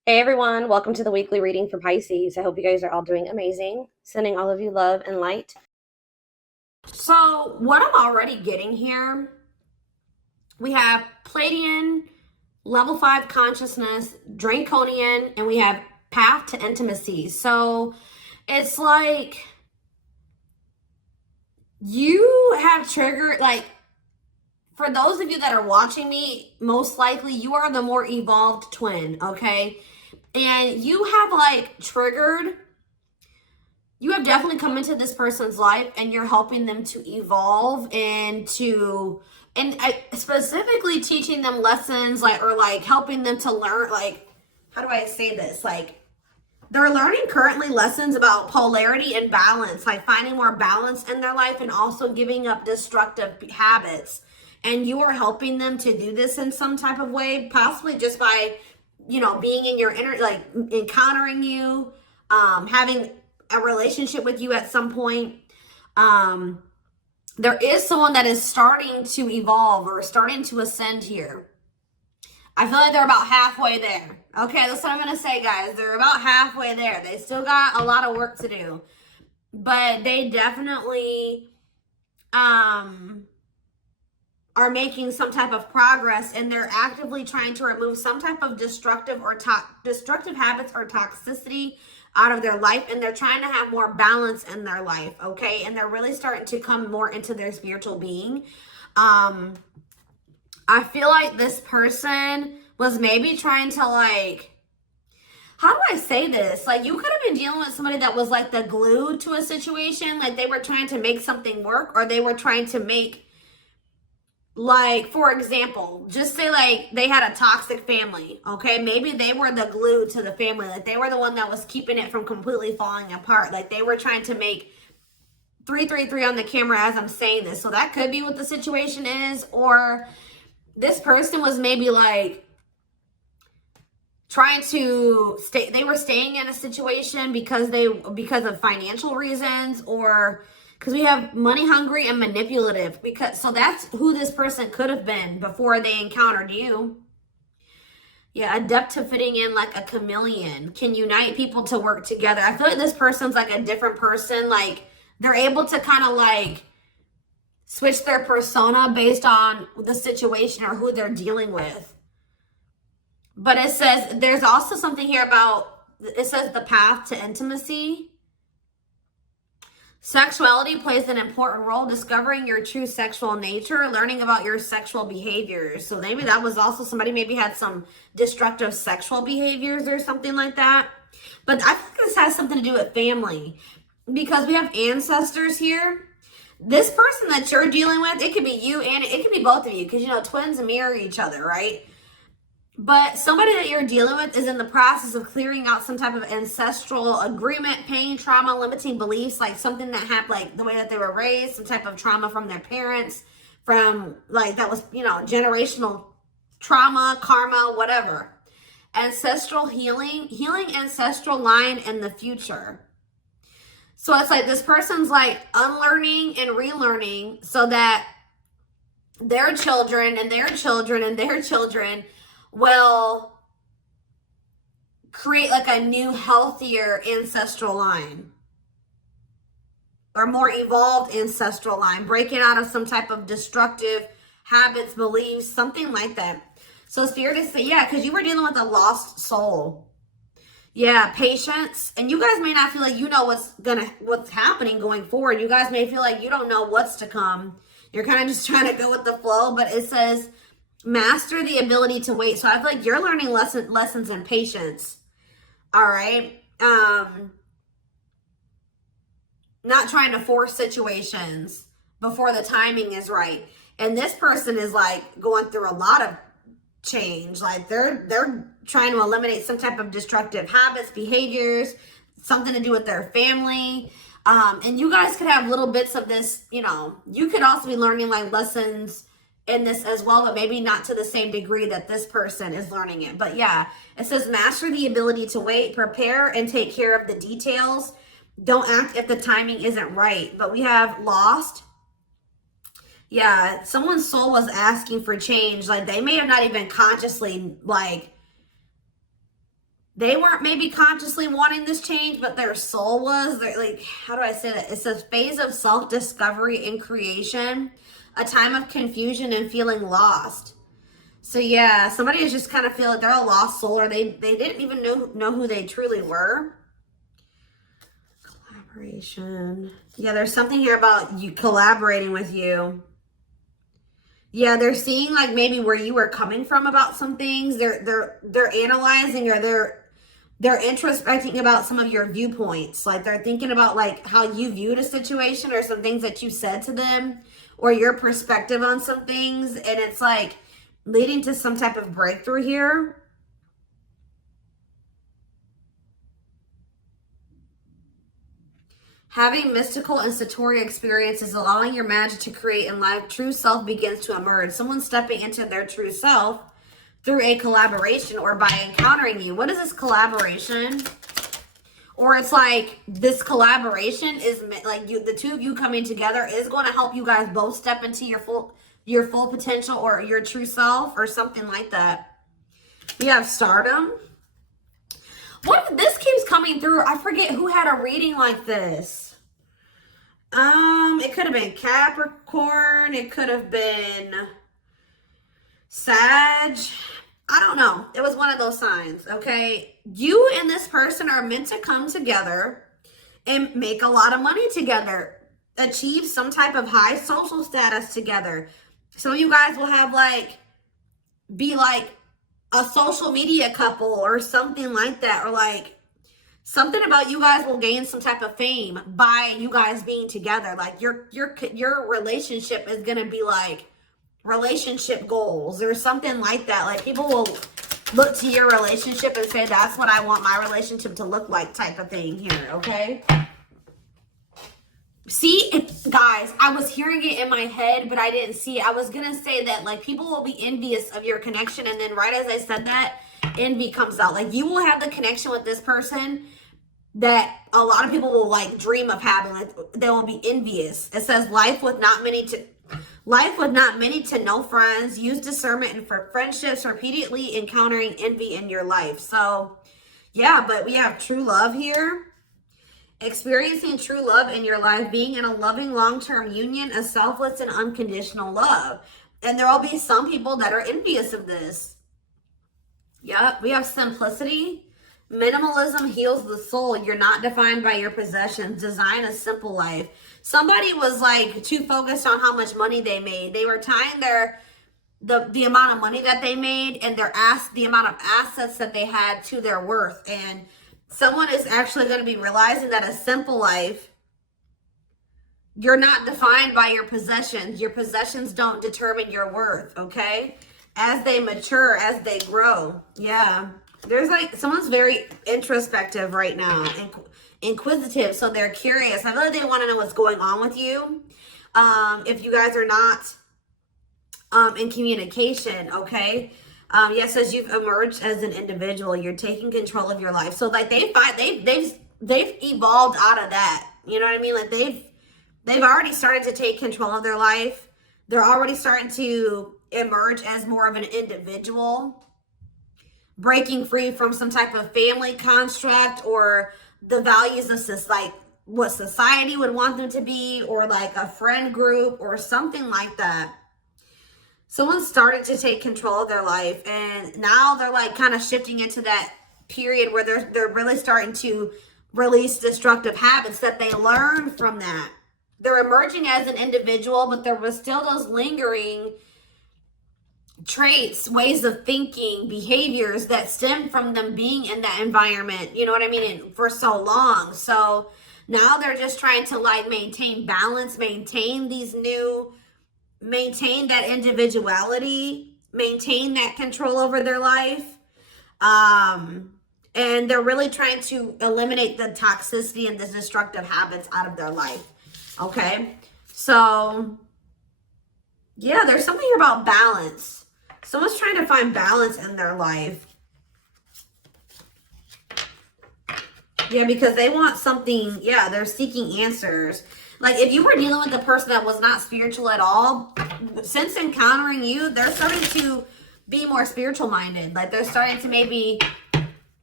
Hey everyone, welcome to the weekly reading for Pisces. I hope you guys are all doing amazing. Sending all of you love and light. So, what I'm already getting here, we have Pleiadian, level 5 consciousness, Draconian, and we have path to intimacy. So, it's like you have triggered, like, for those of you that are watching me, most likely you are the more evolved twin, okay? And you have like triggered, you have definitely come into this person's life and you're helping them to evolve and specifically teaching them lessons, like, or like helping them to learn, like, how do I say this? Like, they're learning currently lessons about polarity and balance, like finding more balance in their life and also giving up destructive habits. And you are helping them to do this in some type of way, possibly just by, being in your inner, like encountering you, having a relationship with you at some point. There is someone that is starting to evolve or starting to ascend here. I feel like they're about halfway there. Okay, that's what I'm going to say, guys. They're about halfway there. They still got a lot of work to do. But they definitely are making some type of progress, and they're actively trying to remove some type of destructive habits or toxicity out of their life, and they're trying to have more balance in their life, okay? And they're really starting to come more into their spiritual being. I feel like this person was maybe trying to, like, how do I say this? Like, you could have been dealing with somebody that was like the glue to a situation. Like, they were trying to make something work, or they were trying to make, like, for example, just say like they had a toxic family, okay? Maybe they were the glue to the family. Like, they were the one that was keeping it from completely falling apart. Like, they were trying to make 333 on the camera as I'm saying this. So that could be what the situation is. Or this person was maybe like trying to stay, they were staying in a situation because of financial reasons, or because we have money hungry and manipulative, because so that's who this person could have been before they encountered you. Yeah, adept to fitting in like a chameleon, can unite people to work together. I feel like this person's like a different person. Like, they're able to kind of like switch their persona based on the situation or who they're dealing with. But it says there's also something here about, it says the path to intimacy. Sexuality plays an important role, discovering your true sexual nature, learning about your sexual behaviors. So maybe that was also somebody maybe had some destructive sexual behaviors or something like that. But I think this has something to do with family, because we have ancestors here. This person that you're dealing with, it could be you and it could be both of you, because, twins mirror each other, right? But somebody that you're dealing with is in the process of clearing out some type of ancestral agreement, pain, trauma, limiting beliefs, like something that happened, like the way that they were raised, some type of trauma from their parents, from like that was, generational trauma, karma, whatever. Ancestral healing ancestral line in the future. So it's like this person's like unlearning and relearning so that their children and their children and their children will create like a new, healthier ancestral line, or more evolved ancestral line, breaking out of some type of destructive habits, beliefs, something like that. So it's fair to say, yeah, because you were dealing with a lost soul. Yeah, patience. And you guys may not feel like you know what's happening going forward. You guys may feel like you don't know what's to come. You're kind of just trying to go with the flow, but it says master the ability to wait. So I feel like you're learning lessons in patience. All right. Not trying to force situations before the timing is right. And this person is like going through a lot of change. Like, they're trying to eliminate some type of destructive habits, behaviors, something to do with their family. And you guys could have little bits of this, you could also be learning like lessons in this as well, but maybe not to the same degree that this person is learning it. But yeah, it says master the ability to wait, prepare, and take care of the details. Don't act if the timing isn't right. But we have lost. Yeah, someone's soul was asking for change. Like, they may have not even consciously like They weren't maybe consciously wanting this change, but their soul was. They're like, how do I say that? It's a phase of self-discovery and creation, a time of confusion and feeling lost. So yeah, somebody is just kind of feeling they're a lost soul, or they didn't even know who they truly were. Collaboration. Yeah, there's something here about you collaborating with you. Yeah, they're seeing like maybe where you were coming from about some things. They're analyzing, or they're introspecting about some of your viewpoints. Like they're thinking about like how you viewed a situation, or some things that you said to them, or your perspective on some things. And it's like leading to some type of breakthrough here. Having mystical and satori experiences, allowing your magic to create in life, true self begins to emerge. Someone stepping into their true self through a collaboration or by encountering you. What is this collaboration? Or it's like this collaboration is like the two of you coming together is going to help you guys both step into your full potential, or your true self, or something like that. We have stardom. What, this keeps coming through. I forget who had a reading like this. It could have been Capricorn. It could have been Sag. I don't know. It was one of those signs, okay? You and this person are meant to come together and make a lot of money together. Achieve some type of high social status together. Some of you guys will have be like a social media couple or something like that, or like something about you guys will gain some type of fame by you guys being together. Like your relationship is gonna be like relationship goals or something like that. Like people will look to your relationship and say, that's what I want my relationship to look like, type of thing here, okay? See, guys, I was hearing it in my head, but I didn't see it. I was going to say that, like, people will be envious of your connection. And then right as I said that, envy comes out. Like, you will have the connection with this person that a lot of people will, like, dream of having. Like, they will be envious. It says, life with not many to no friends. Use discernment and for friendships, repeatedly encountering envy in your life. So, yeah, but we have true love here. Experiencing true love in your life, being in a loving long-term union, a selfless and unconditional love. And there will be some people that are envious of this. Yep, we have simplicity. Minimalism heals the soul. You're not defined by your possessions. Design a simple life. Somebody was like too focused on how much money they made. They were tying the amount of money that they made and the amount of assets that they had to their worth. And someone is actually going to be realizing that a simple life, you're not defined by your possessions. Your possessions don't determine your worth, okay? As they mature, as they grow. Yeah. There's like, someone's very introspective right now, inquisitive, so they're curious. I feel like they want to know what's going on with you. If you guys are not in communication, okay? Yes, as you've emerged as an individual, you're taking control of your life. So like they've evolved out of that. You know what I mean? Like they've already started to take control of their life. They're already starting to emerge as more of an individual, breaking free from some type of family construct or the values of like what society would want them to be, or like a friend group or something like that. Someone started to take control of their life, and now they're like kind of shifting into that period where they're really starting to release destructive habits that they learned from that. They're emerging as an individual, but there was still those lingering traits, ways of thinking, behaviors that stem from them being in that environment, you know what I mean, for so long. So now they're just trying to like maintain balance, maintain that individuality, maintain that control over their life. And they're really trying to eliminate the toxicity and the destructive habits out of their life. Okay. So yeah, there's something here about balance. Someone's trying to find balance in their life. Yeah, because they want something. Yeah, they're seeking answers. Like if you were dealing with a person that was not spiritual at all, since encountering you, they're starting to be more spiritual minded. Like they're starting to maybe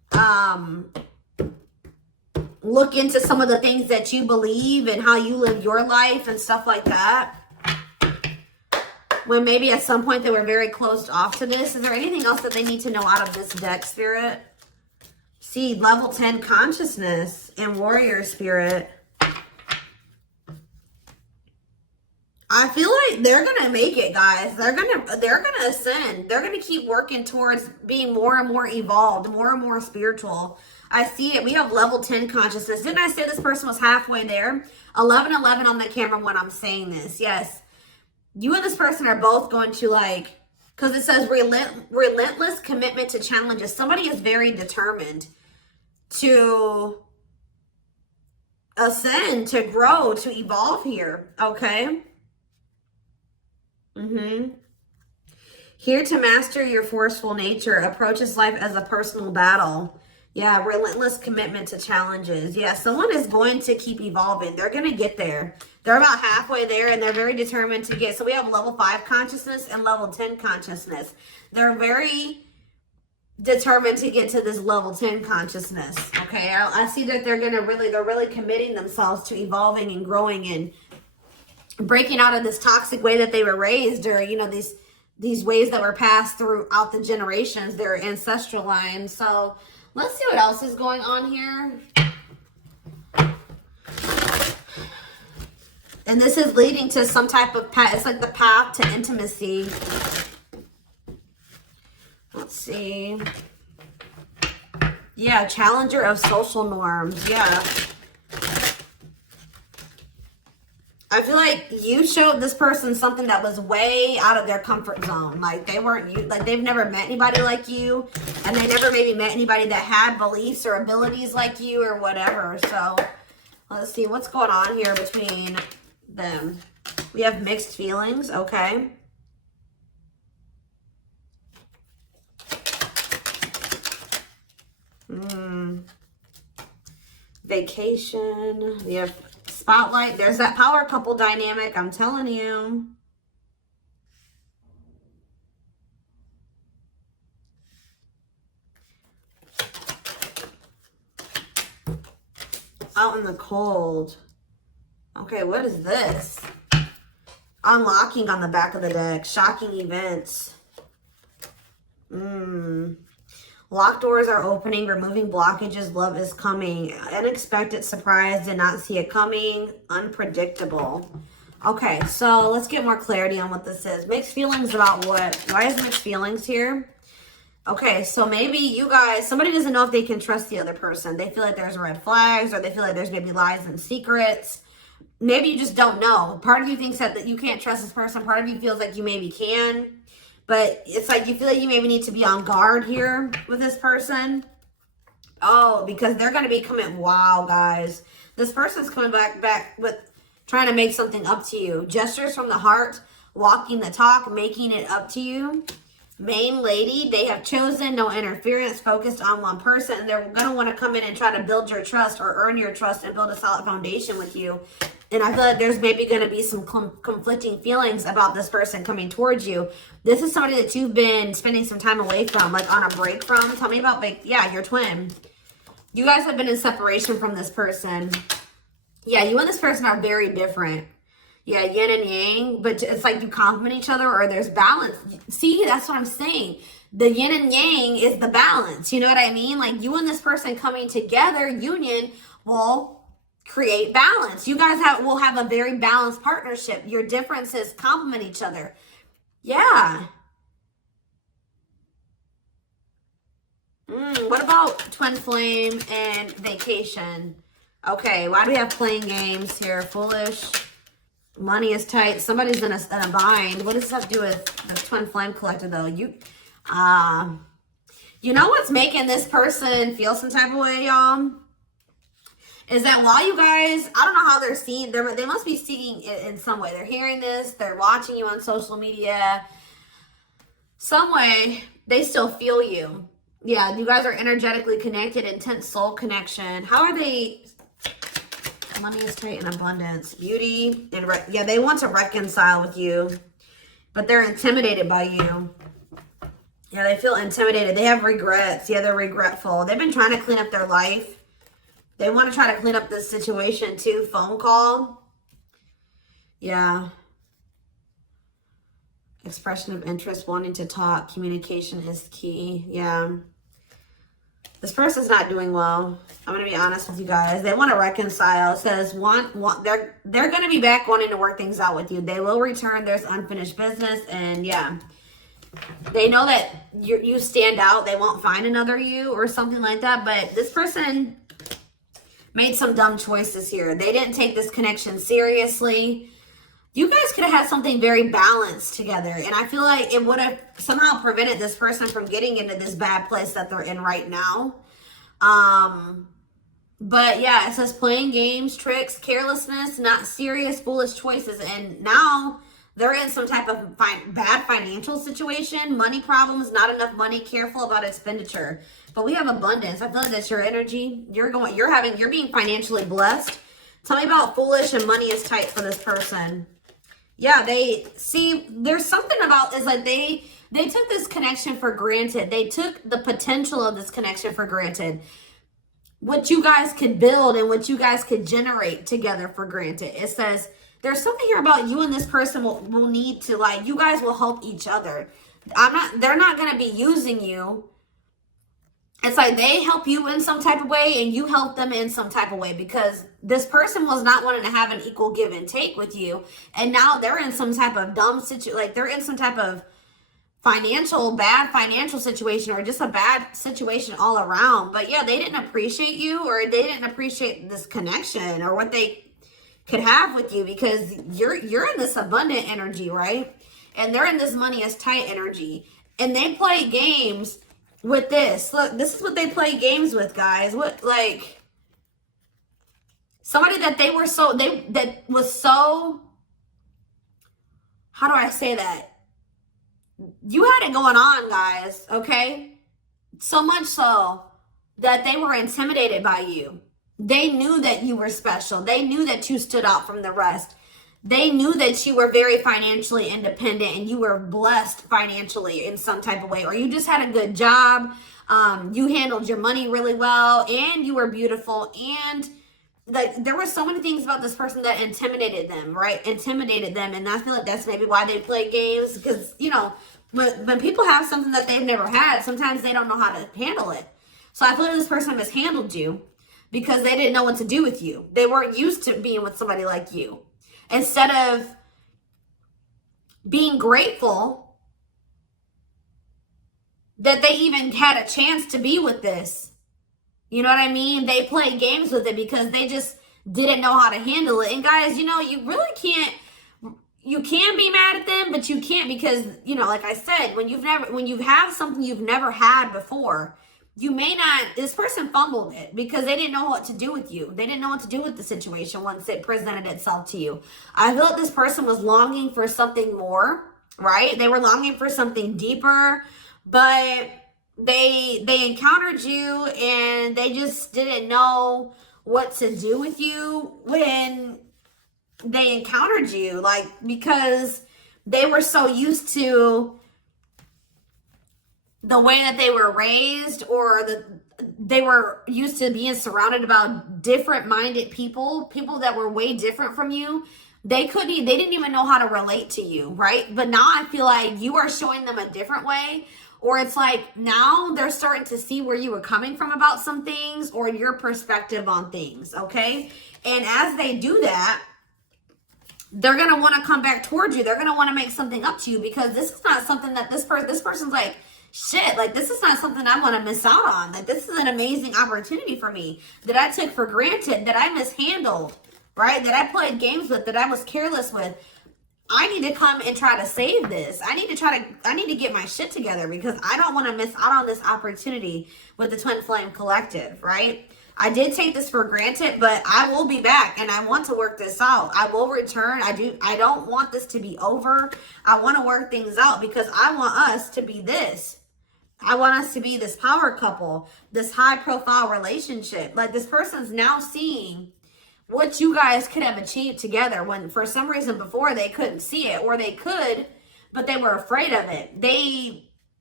look into some of the things that you believe and how you live your life and stuff like that. When maybe at some point they were very closed off to this. Is there anything else that they need to know out of this deck, Spirit? See, level 10 consciousness and warrior spirit. I feel like they're gonna make it, guys. They're gonna ascend. They're gonna keep working towards being more and more evolved, more and more spiritual. I see it. We have level 10 consciousness. Didn't I say this person was halfway there? 1111 on the camera when I'm saying this. Yes. You and this person are both going to, like, because it says relentless commitment to challenges. Somebody is very determined to ascend, to grow, to evolve here. Okay. Here to master your forceful nature. Approaches life as a personal battle. Yeah, relentless commitment to challenges. Yeah, someone is going to keep evolving. They're going to get there. They're about halfway there, and they're very determined to get. So we have level 5 consciousness and level 10 consciousness. They're very determined to get to this level 10 consciousness. Okay, I see that they're really committing themselves to evolving and growing and breaking out of this toxic way that they were raised, or, you know, these ways that were passed throughout the generations, their ancestral line. So let's see what else is going on here. And this is leading to some type of path. It's like the path to intimacy. Let's see. Yeah, challenger of social norms. Yeah. I feel like you showed this person something that was way out of their comfort zone. Like they weren't you, like they've never met anybody like you, and they never maybe met anybody that had beliefs or abilities like you or whatever. So let's see what's going on here between them. We have mixed feelings. Okay. Vacation. We have spotlight. There's that power couple dynamic. I'm telling you. Out in the cold. Okay, what is this? Unlocking on the back of the deck. Shocking events. Locked doors are opening, removing blockages, love is coming. Unexpected surprise, did not see it coming. Unpredictable. Okay, so let's get more clarity on what this is. Mixed feelings about what? Why is mixed feelings here? Okay, so maybe you guys, somebody doesn't know if they can trust the other person. They feel like there's red flags, or they feel like there's maybe lies and secrets. Maybe you just don't know. Part of you thinks that you can't trust this person. Part of you feels like you maybe can. But it's like you feel like you maybe need to be on guard here with this person. Oh, because they're going to be coming. Wow, guys. This person's coming back with trying to make something up to you. Gestures from the heart, walking the talk, making it up to you. Main lady, they have chosen no interference, focused on one person. And they're going to want to come in and try to build your trust or earn your trust and build a solid foundation with you. And I feel like there's maybe going to be some conflicting feelings about this person coming towards you. This is somebody that you've been spending some time away from, like on a break from. Tell me about, like, yeah, your twin. You guys have been in separation from this person. Yeah, you and this person are very different. Yeah, yin and yang, but it's like you complement each other, or there's balance. See, that's what I'm saying. The yin and yang is the balance. You know what I mean? Like you and this person coming together, union, will create balance. You guys will have a very balanced partnership. Your differences complement each other. Yeah. What about twin flame and vacation? Okay, why do we have playing games here? Foolish. Money is tight. Somebody's in a bind. What does this have to do with the twin flame collector, though? You know what's making this person feel some type of way, y'all? Is that while you guys, I don't know how they're seeing, they must be seeing it in some way. They're hearing this, they're watching you on social media. Some way, they still feel you. Yeah, you guys are energetically connected, intense soul connection. How are they? Money is tight and abundance. Beauty. And yeah, they want to reconcile with you, but they're intimidated by you. Yeah, they feel intimidated. They have regrets. Yeah, they're regretful. They've been trying to clean up their life. They want to try to clean up this situation too. Phone call. Yeah. Expression of interest, wanting to talk. Communication is key. Yeah. This person's not doing well. I'm going to be honest with you guys. They want to reconcile. It says they're going to be back wanting to work things out with you. They will return. There's unfinished business. And yeah, they know that you stand out. They won't find another you or something like that. But this person made some dumb choices here. They didn't take this connection seriously. You guys could have had something very balanced together. And I feel like it would have somehow prevented this person from getting into this bad place that they're in right now. But yeah, it says playing games, tricks, carelessness, not serious, foolish choices. And now they're in some type of bad financial situation, money problems, not enough money, careful about expenditure. But we have abundance. I feel like that's your energy. You're being financially blessed. Tell me about foolish and money is tight for this person. Yeah, there's something about, it's like they took this connection for granted. They took the potential of this connection for granted. What you guys could build and what you guys could generate together for granted. It says, there's something here about you and this person will need to, like, you guys will help each other. They're not going to be using you. It's like they help you in some type of way and you help them in some type of way, because this person was not wanting to have an equal give and take with you. And now they're in some type of dumb situation, like they're in some type of bad financial situation, or just a bad situation all around. But yeah, they didn't appreciate you, or they didn't appreciate this connection or what they could have with you, because you're in this abundant energy, right? And they're in this money is tight energy. And they play games with this. Look, this is what they play games with, guys. What, like, somebody that was so, how do I say that? You had it going on, guys, okay? So much so that they were intimidated by you. They knew that you were special. They knew that you stood out from the rest. They knew that you were very financially independent and you were blessed financially in some type of way, or you just had a good job. You handled your money really well, and you were beautiful. And like, there were so many things about this person that intimidated them, right? Intimidated them. And I feel like that's maybe why they play games, because, you know, when people have something that they've never had, sometimes they don't know how to handle it. So I feel like this person mishandled you because they didn't know what to do with you. They weren't used to being with somebody like you. Instead of being grateful that they even had a chance to be with this, you know what I mean? They played games with it because they just didn't know how to handle it. And guys, you know, you really can't, you can be mad at them, but you can't, because, you know, like I said, when you have something you've never had before, you may not, this person fumbled it because they didn't know what to do with you. They didn't know what to do with the situation once it presented itself to you. I feel like this person was longing for something more, right? They were longing for something deeper, but they encountered you and they just didn't know what to do with you when they encountered you, like, because they were so used to the way that they were raised, or they were used to being surrounded about different minded people that were way different from you. They didn't even know how to relate to you, right? But now I feel like you are showing them a different way, or it's like now they're starting to see where you were coming from about some things, or your perspective on things, okay? And as they do that, they're going to want to come back towards you. They're going to want to make something up to you, because this is not something that this person's like, shit, like, this is not something I want to miss out on. Like, this is an amazing opportunity for me that I took for granted, that I mishandled, right? That I played games with, that I was careless with. I need to come and try to save this. I need to get my shit together, because I don't want to miss out on this opportunity with the Twin Flame Collective, right? I did take this for granted, but I will be back and I want to work this out. I will return. I don't want this to be over. I want to work things out, because I want us to be this. I want us to be this power couple, this high profile relationship. Like, this person's now seeing what you guys could have achieved together, when for some reason before they couldn't see it, or they could, but they were afraid of it. They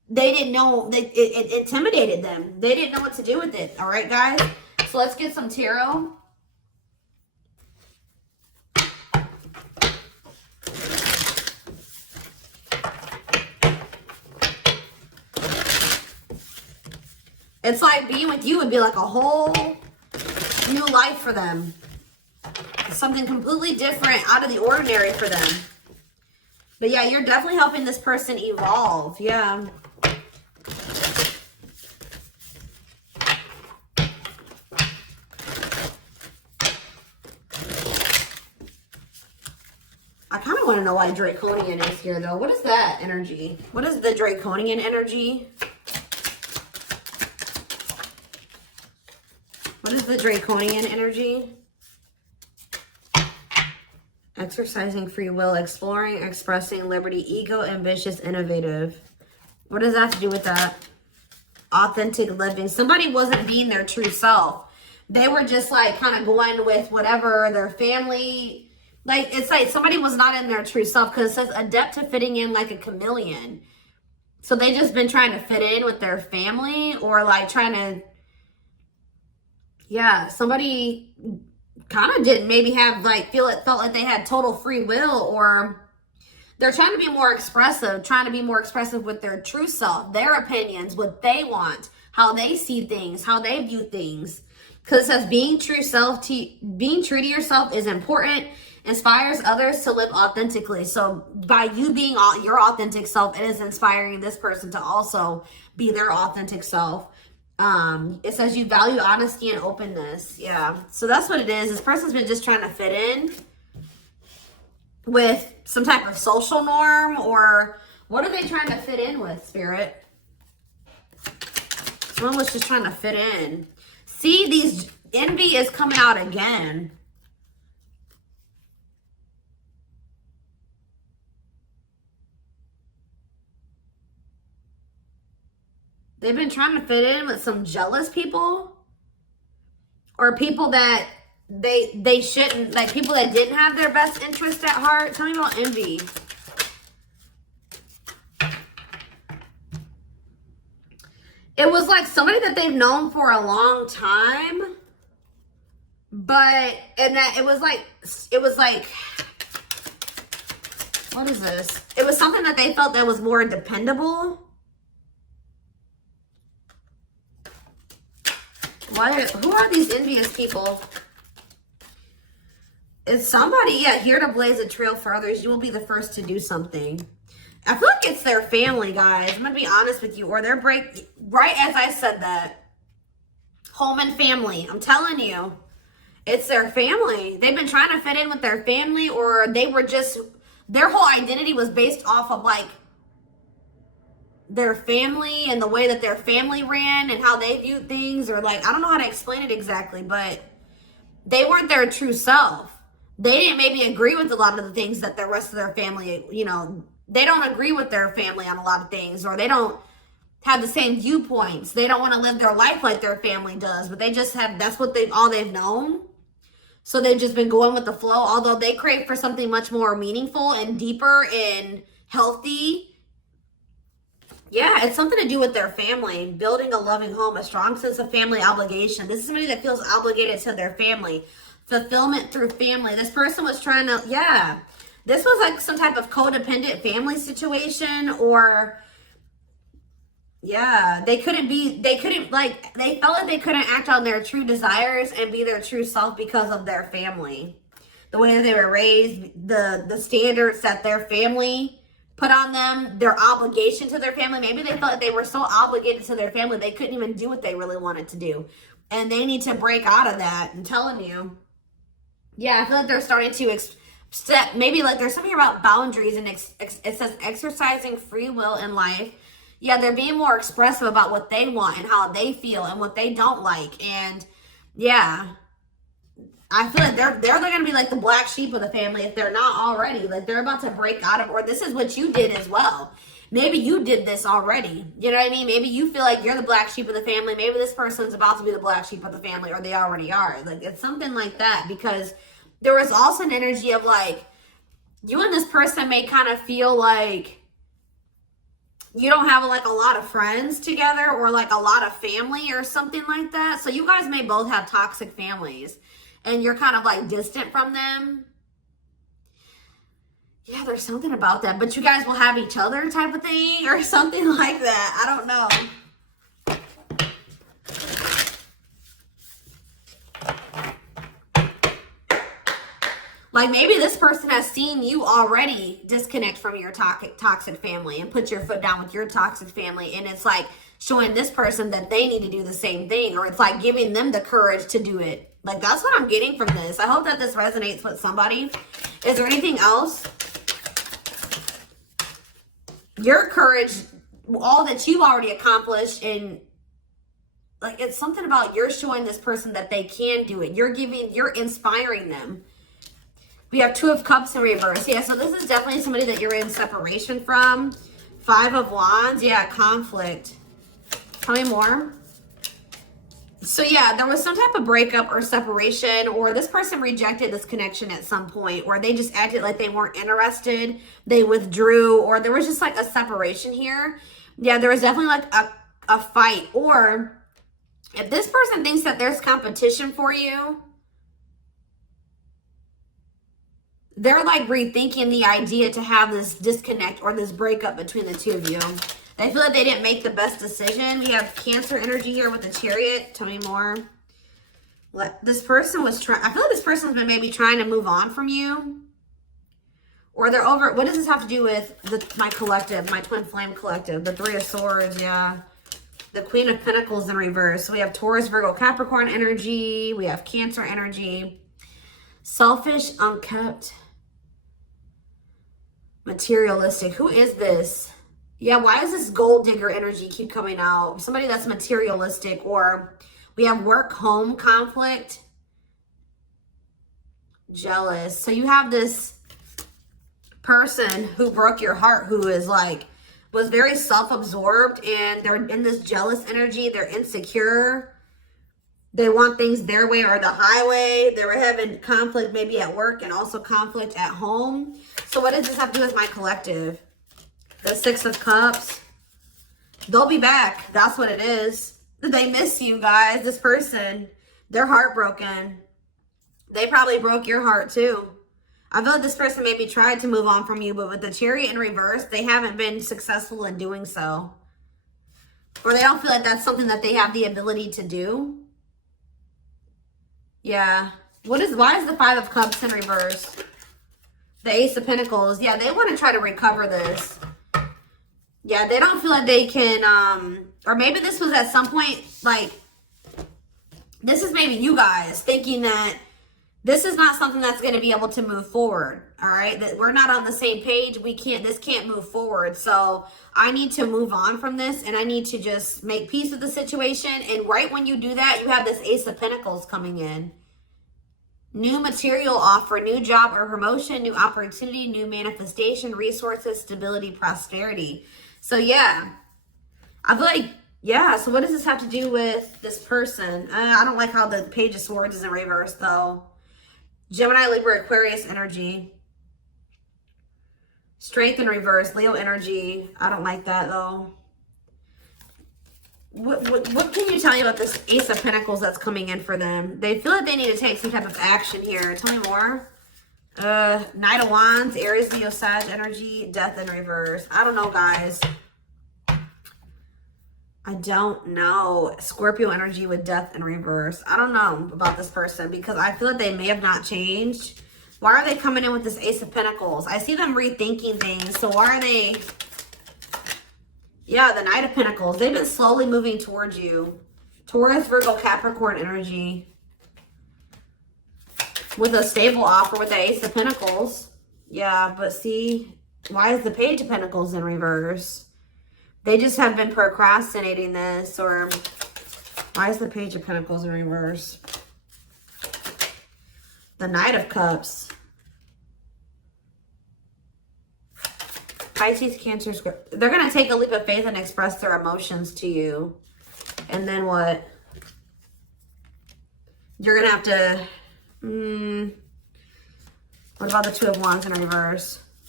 they didn't know, it intimidated them. They didn't know what to do with it. All right, guys? So let's get some tarot. It's like being with you would be like a whole new life for them. Something completely different, out of the ordinary for them. But yeah, you're definitely helping this person evolve. Yeah. I kind of want to know why Draconian is here, though. What is that energy? What is the Draconian energy? What is the Draconian energy? Exercising free will, exploring, expressing liberty, ego, ambitious, innovative. What does that have to do with that? Authentic living. Somebody wasn't being their true self. They were just like kind of going with whatever their family, like it's like somebody was not in their true self, because it says adept to fitting in like a chameleon. So they just been trying to fit in with their family, or like trying to, yeah, somebody kind of didn't maybe have like felt like they had total free will, or they're trying to be more expressive, with their true self, their opinions, what they want, how they see things, how they view things. Because it says being true to yourself is important, inspires others to live authentically. So by you being your authentic self, it is inspiring this person to also be their authentic self. It says you value honesty and openness. Yeah. So that's what it is. This person's been just trying to fit in with some type of social norm, or what are they trying to fit in with, Spirit? Someone was just trying to fit in. See, these envy is coming out again. They've been trying to fit in with some jealous people, or people that they shouldn't, like people that didn't have their best interest at heart. Tell me about envy. It was like somebody that they've known for a long time, but, and that it was like, what is this? It was something that they felt that was more dependable. Who are these envious people? It's somebody, yeah, here to blaze a trail for others. You will be the first to do something. I feel like it's their family, guys. I'm going to be honest with you. Or their right as I said that. Home and family. I'm telling you. It's their family. They've been trying to fit in with their family, or they were just, their whole identity was based off of like their family and the way that their family ran and how they viewed things, or like, I don't know how to explain it exactly, but they weren't their true self. They didn't maybe agree with a lot of the things that the rest of their family, you know, they don't agree with their family on a lot of things, or they don't have the same viewpoints. They don't want to live their life like their family does, but they just have, that's what all they've known. So they've just been going with the flow, although they crave for something much more meaningful and deeper and healthy. Yeah, it's something to do with their family, building a loving home, a strong sense of family obligation. This is somebody that feels obligated to their family. Fulfillment through family. This person was trying to, yeah. This was like some type of codependent family situation, or, yeah, they felt like they couldn't act on their true desires and be their true self because of their family. The way that they were raised, the standards that their family put on them, their obligation to their family. Maybe they felt like they were so obligated to their family, they couldn't even do what they really wanted to do. And they need to break out of that. I'm telling you. Yeah, I feel like they're starting to maybe like there's something about boundaries, and it says exercising free will in life. Yeah, they're being more expressive about what they want and how they feel and what they don't like. And yeah, I feel like they're going to be like the black sheep of the family if they're not already. Like they're about to break out of, or this is what you did as well. Maybe you did this already. You know what I mean? Maybe you feel like you're the black sheep of the family. Maybe this person's about to be the black sheep of the family, or they already are. Like it's something like that, because there was also an energy of like, you and this person may kind of feel like you don't have like a lot of friends together or like a lot of family or something like that. So you guys may both have toxic families and you're kind of like distant from them. Yeah, there's something about that, but you guys will have each other type of thing or something like that. I don't know. Like maybe this person has seen you already disconnect from your toxic family and put your foot down with your toxic family. And it's like showing this person that they need to do the same thing, or it's like giving them the courage to do it. Like that's what I'm getting from this. I hope that this resonates with somebody. Is there anything else? Your courage, all that you've already accomplished, and like it's something about you're showing this person that they can do it. You're inspiring them. We have 2 of Cups in reverse. Yeah, so this is definitely somebody that you're in separation from. 5 of Wands. Yeah, conflict. Tell me more. So yeah, there was some type of breakup or separation, or this person rejected this connection at some point, or they just acted like they weren't interested. They withdrew, or there was just like a separation here. Yeah, there was definitely like a fight. Or if this person thinks that there's competition for you, they're like rethinking the idea to have this disconnect or this breakup between the 2 of you. They feel like they didn't make the best decision. We have Cancer energy here with the Chariot. Tell me more. This person was trying, I feel like this person's been maybe trying to move on from you. Or they're over, what does this have to do with my collective, my twin flame collective? The 3 of Swords, yeah. The Queen of Pentacles in reverse. So we have Taurus, Virgo, Capricorn energy. We have Cancer energy. Selfish, unkept. Materialistic. Who is this? Yeah, why does this gold digger energy keep coming out? Somebody that's materialistic. Or we have work-home conflict. Jealous. So you have this person who broke your heart, who is like, was very self-absorbed, and they're in this jealous energy. They're insecure. They want things their way or the highway. They were having conflict maybe at work and also conflict at home. So what does this have to do with my collective? The 6 of Cups. They'll be back. That's what it is. They miss you guys. This person, they're heartbroken. They probably broke your heart too. I feel like this person maybe tried to move on from you, but with the Chariot in reverse, they haven't been successful in doing so. Or they don't feel like that's something that they have the ability to do. Yeah. Why is the 5 of Cups in reverse? The Ace of Pentacles. Yeah, they want to try to recover this. Yeah, they don't feel like they can, or maybe this was at some point, like, this is maybe you guys thinking that this is not something that's going to be able to move forward. All right. That we're not on the same page. This can't move forward. So I need to move on from this, and I need to just make peace with the situation. And right when you do that, you have this Ace of Pentacles coming in. New material offer, new job or promotion, new opportunity, new manifestation, resources, stability, prosperity. So yeah, I feel like, yeah. So what does this have to do with this person? I don't like how the Page of Swords is in reverse though. Gemini, Libra, Aquarius energy. Strength in reverse, Leo energy. I don't like that though. What can you tell me about this Ace of Pentacles that's coming in for them? They feel like they need to take some type of action here. Tell me more. Knight of Wands, Aries, Leo, Sag energy, Death in reverse. I don't know, guys. I don't know. Scorpio energy with Death in reverse. I don't know about this person because I feel like they may have not changed. Why are they coming in with this Ace of Pentacles? I see them rethinking things. So why are they... Yeah, the Knight of Pentacles. They've been slowly moving towards you. Taurus, Virgo, Capricorn energy. With a stable offer with the Ace of Pentacles. Yeah, but see, why is the Page of Pentacles in reverse? They just have been procrastinating this. Or why is the Page of Pentacles in reverse? The Knight of Cups. Pisces, Cancer, Scorpio. They're going to take a leap of faith and express their emotions to you. And then what? You're going to have to... what about the 2 of Wands in reverse?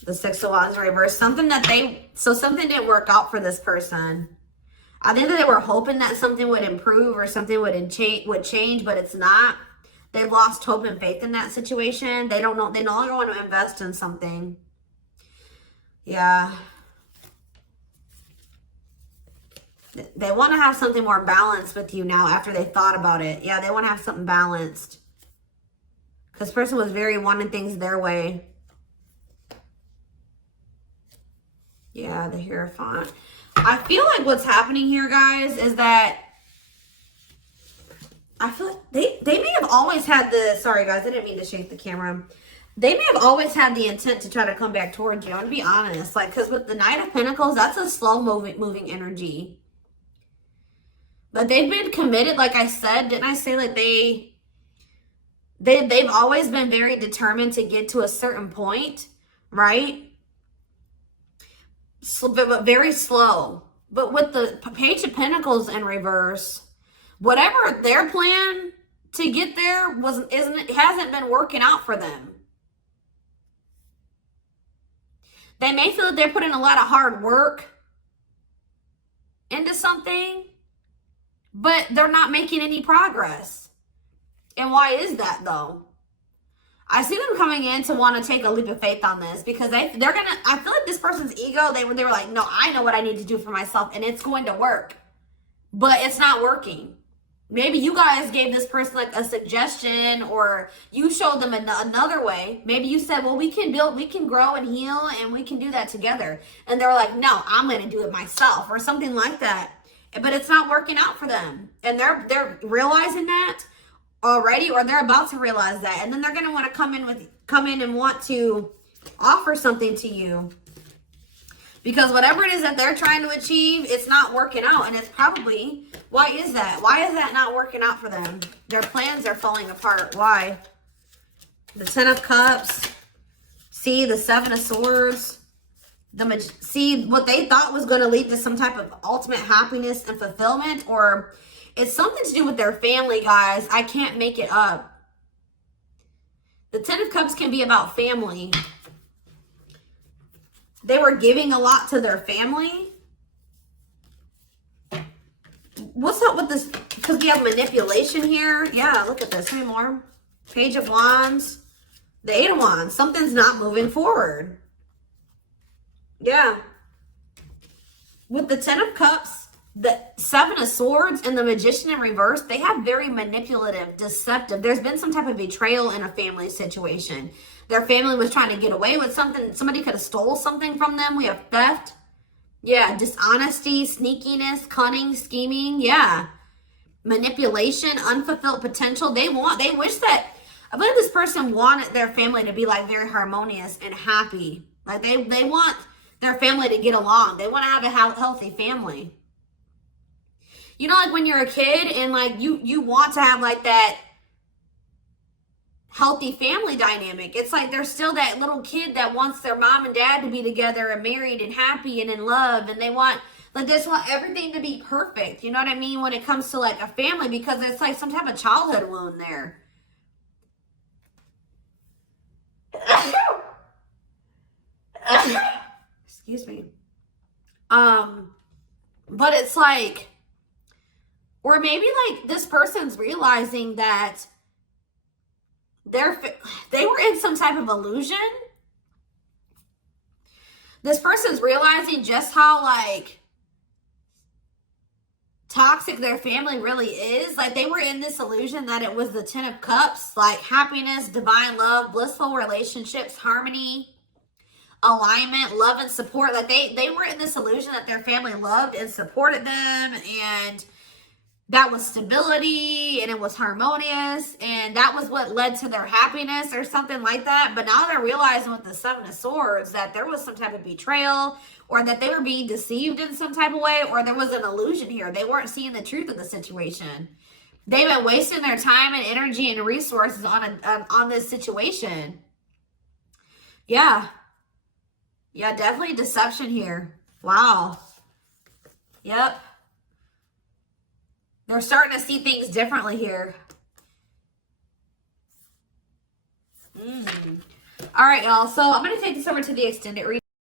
The Six of Wands in reverse. Something didn't work out for this person. I think that they were hoping that something would improve or something would change, but it's not. They've lost hope and faith in that situation. They don't know. They no longer want to invest in something. Yeah. They want to have something more balanced with you now after they thought about it. Yeah, they want to have something balanced. Because this person was very wanting things their way. Yeah, the Hierophant. I feel like what's happening here, guys, is that I feel like they may have always had the, sorry guys, I didn't mean to shake the camera. They may have always had the intent to try to come back towards you. I'm going to be honest. Like, because with the Knight of Pentacles, that's a slow moving energy. But they've been committed, like I said. Didn't I say like they've always been very determined to get to a certain point, right? So, but very slow. But with the Page of Pentacles in reverse, whatever their plan to get there hasn't been working out for them. They may feel that they're putting a lot of hard work into something, but they're not making any progress. And why is that though? I see them coming in to want to take a leap of faith on this because I feel like this person's ego, they were like, no, I know what I need to do for myself and it's going to work, but it's not working. Maybe you guys gave this person like a suggestion, or you showed them another way. Maybe you said, well, we can grow and heal and we can do that together. And they're like, no, I'm going to do it myself or something like that. But it's not working out for them. And they're realizing that already, or they're about to realize that. And then they're going to want to come in and want to offer something to you. Because whatever it is that they're trying to achieve, it's not working out. And it's probably, why is that? Why is that not working out for them? Their plans are falling apart. Why? The Ten of Cups. See, the Seven of Swords. See, what they thought was going to lead to some type of ultimate happiness and fulfillment. Or it's something to do with their family, guys. I can't make it up. The Ten of Cups can be about family. They were giving a lot to their family. What's up with this? Because we have manipulation here. Yeah, look at this. Three more. Page of Wands. The Eight of Wands. Something's not moving forward. Yeah. With the Ten of Cups, the Seven of Swords, and the Magician in reverse, they have very manipulative, deceptive. There's been some type of betrayal in a family situation. Their family was trying to get away with something. Somebody could have stole something from them. We have theft. Yeah, dishonesty, sneakiness, cunning, scheming. Yeah. Manipulation, unfulfilled potential. They wish that, I believe this person wanted their family to be like very harmonious and happy. Like they want their family to get along. They want to have a healthy family. You know, like when you're a kid and like you want to have like that healthy family dynamic. It's like there's still that little kid that wants their mom and dad to be together and married and happy and in love, and they want everything to be perfect. You know what I mean? When it comes to like a family, because it's like some type of childhood wound there. Excuse me. But it's like, or maybe like this person's realizing that they were in some type of illusion. This person's realizing just how like toxic their family really is. Like they were in this illusion that it was the Ten of Cups, like happiness, divine love, blissful relationships, harmony, alignment, love and support. Like they were in this illusion that their family loved and supported them, and that was stability and it was harmonious, and that was what led to their happiness or something like that. But now they're realizing with the Seven of Swords that there was some type of betrayal, or that they were being deceived in some type of way, or there was an illusion here. They weren't seeing the truth of the situation. They've been wasting their time and energy and resources on this situation. Yeah. Yeah, definitely deception here. Wow. Yep. They're starting to see things differently here. All right, y'all. So I'm going to take this over to the extended reading.